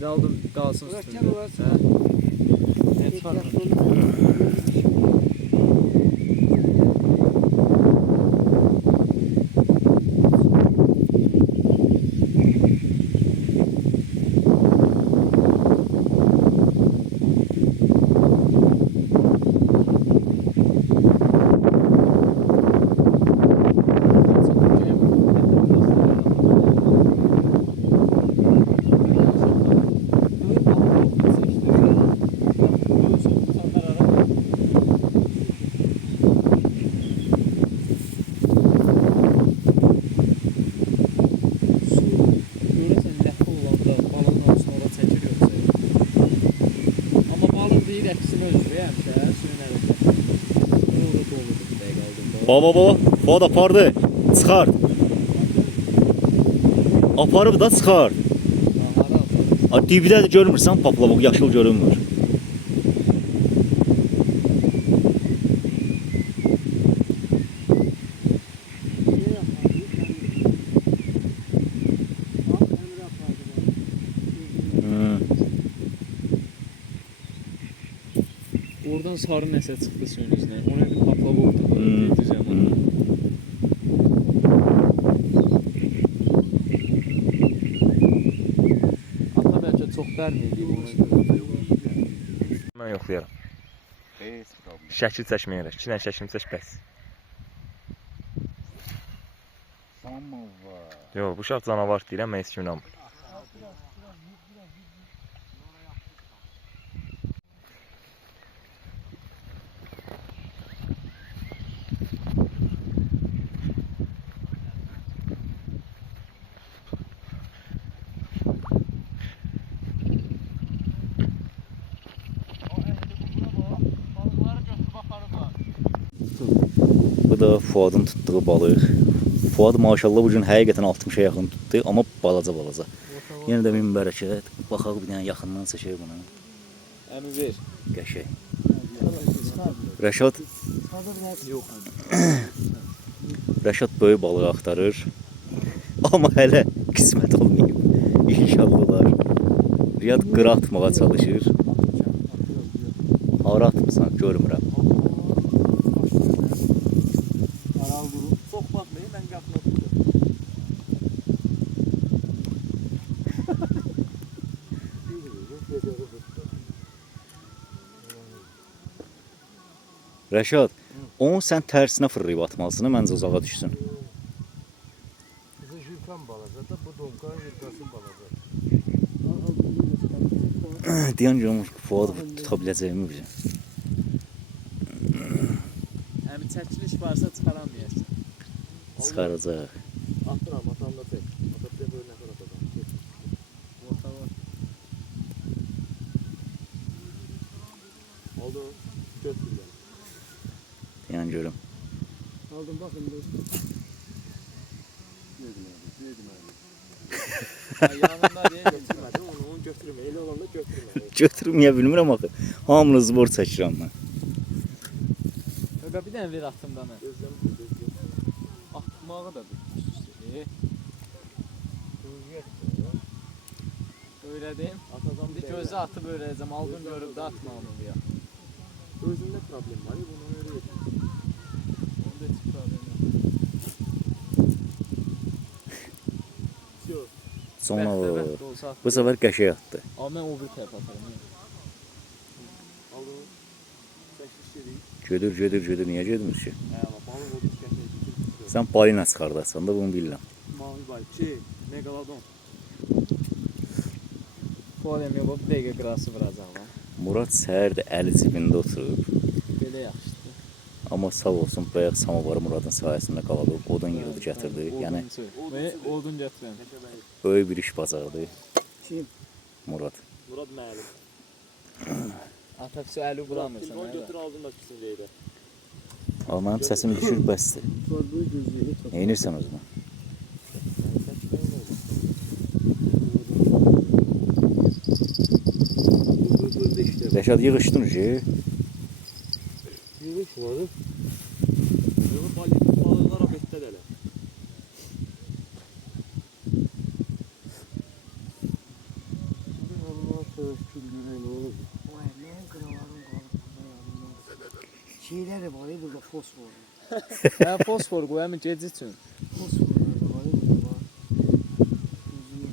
Bir aldım kalsın üstünde. Ne var? Baba, Fuad apardı. Çıxar. Aparıb da çıxar. Dibdə də görmürsən, paplavok yaşıl görünmür. Oradan sarı nəsə çıxdı suyun içinə. Ona bir paplavokdur. Getireceğim onu. Ata bəlkə çox dərmiydi ona görə. Mən yoxlayaram. Şəkil çəkməyərək. 2 dənə şəklini çək bəs. Yox, bu şart canavar deyirəm, mən heç kim inanmır. Bu da Fuadın tutduğu balıq. Fuad maşallah bugün həqiqətən 60-a yaxın tutdu, amma balaca. Yenə də min bərəkət. Baxaq bir dənə yaxından çəkək bunu. Əmi ver. Qəşəng. Rəşad Rəşad böyük balığı axtarır. Amma hələ qismət olmayıb. İnşallah olar. Riyad qıra atmağa çalışır. Hara atmısan, görmürəm. Çox baxmayın, mən qapını tutdum. Rəşad, onu sən tərsinə fırlayıb atmalısın, məncə uzağa düşsün. Jilkan balaca da bu donkan jilkası balaca. Deyən görmüş ki, Fuad tuta biləcəyimi bizim. Əmi çəkiliş varsa çıxaramayasın. Çıxaracaq. Atıram, atamda tek. Atamda böyle nəfər atacam. Orta var. Oldu. Götür yani. Deyən görüm. Aldım bakın. Yanında deyə Götürmədim, onu götürmə. Elə olanda götürmə. Götürməyə bilmirəm axı. Hamını zbor çəkirəm mən. bir dənə ver atımdan. Gözlem. Atmağı da bitmişdir. Öyrədim. Atacam Bir gözü atıb öyrəyəcəm. Aldın görüb də atmağımı ya. Özündə problem var ya, bunu öyrəyəcəm. Onda heç problem yox. Sonra bu səfər qəşəng atdı. Amma mən o bir tərəf atarım. Aldım. Təşkiş edeyim. Gedir, niyə gedmir ki? Balık olmuş qəşəng. Sən balina çıxardasan da bunu bilirəm. Mavi balık. Megalodon. Fuadəm yox, bir dəqiqə qırası vuracaq lan. Murad səhər də əli cibində oturub. Belə yaxşıdır. Amma sağ olsun, bayaq samavarı Muradın sayəsində qalıb, odun yığdı gətirdi. Yəni Odun gətirən. böyük bir iş bacardı. Kim? Murad. Murad müəllim. Ataqçı əli vuramırsan. Telefon götür aldın da pisin deyir. Amma mənim səsim düşür, bəsdir. Neynirsən özünə? Rəşad yığışdın ki? Yığış var. Yığış balıqlar abetdə dələ. Ösküllüğüne ne olur? Vay ne kralarım kalıp. Şeyleri var ya burada fosfor. Hə, fosfor qoy, həmin gec üçün. Fosforlar da var ya burada var. Üzümü.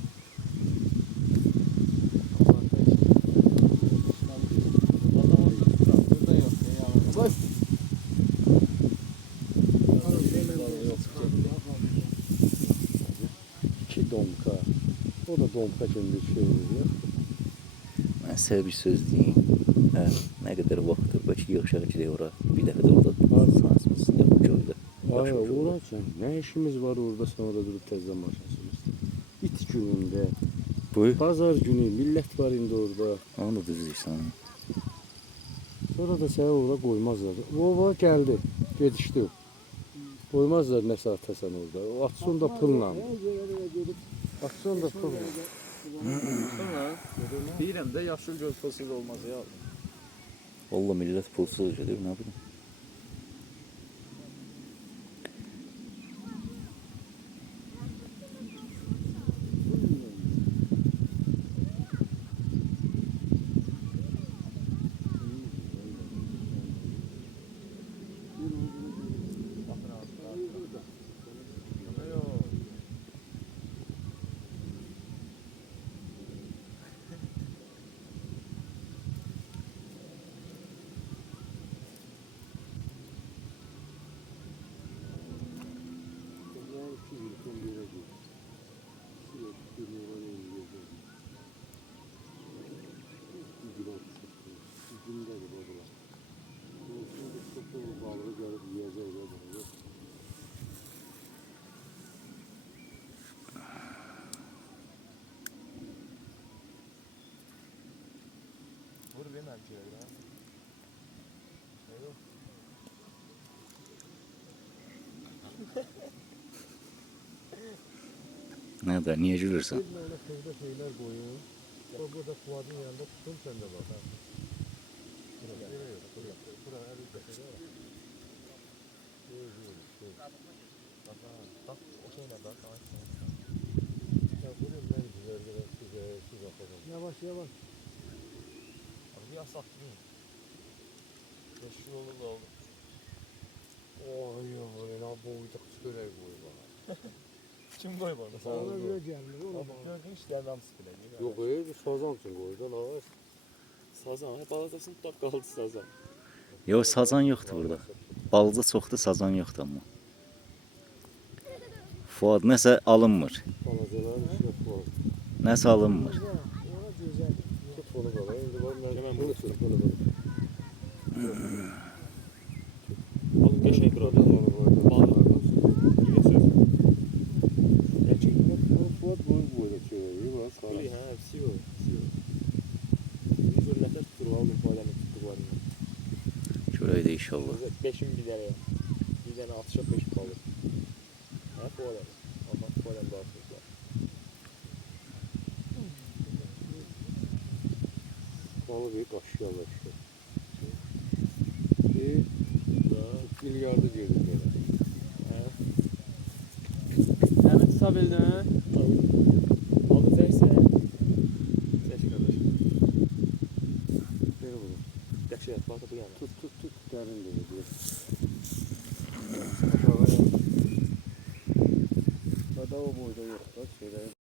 Burada yox, yalan. Qoy. Alın demem de çıkardım ya fabrika. 2 domka. O da domka kimi bir şey oluyor. Mən sizə bir söz deyim. Hə, nə qədər vaxtdır bəlkə yığışaq gedək ora. Bir dəfə də orada sansımız yapıb göydə. Ay uğran sen. Ne işimiz var orada sen orada durup tezden başlasınız. İt gününde. Buyur. Pazar günü millet var indi orada. Onu da düz deyirsən. Sonra da seni orada koymazlar. O geldi. Yetişti o. Koymazlar ne saate sen orada. O atsın da pılla. Atsın da pılla. Sonra deyirəm də yaşıl göz fosili olmaz ya. Valla millət pulsuz gedir, nə bilim. Vur bir məncə ya. Nədə, niyə gülürsən? Öyle köyde şeyler koyun. O burada kuadın yanında tutun sen de bak. Bak o şeylə də Ya buraya ben güzel su bakalım. Yavaş yavaş. Abi ya sattın. Yaşıl olur da olur. Oy ya ne boyda söyle boy bana. Kim qoy bana? Sağ Ona ol. göre geldi. Abi gördün işlərdən hamısı belə. Yok öyle sazan için koydu la. Sazan, balacasını tutaq qaldı sazan. Yox, sazan yoxdur burada. Balıca çoxdur, sazan yoxdur amma. Fuad nəsə alınmır. Balacaların içine koy. Nəsə alınmır. Ona güzel. Tut onu bana. Şimdi var ben bunu tut bunu. Oğlum qəşəng qırada. Balık. Geçir. Gerçekten bu boyda çeviriyor. Bak Bili sağlam. hə, hepsi var. Biz hörmətə tutur, aldım faydamı tutduqlarını. Görək də inşallah. 5'in bir dənə. Bir dənə atışa 5 balıq. Hə, bu adam. Amma bu adam da atmışlar. Balı bir kaşıyor başlıyor. Bir milyarda girdi böyle. Hə. Həmin hesab eldin hə?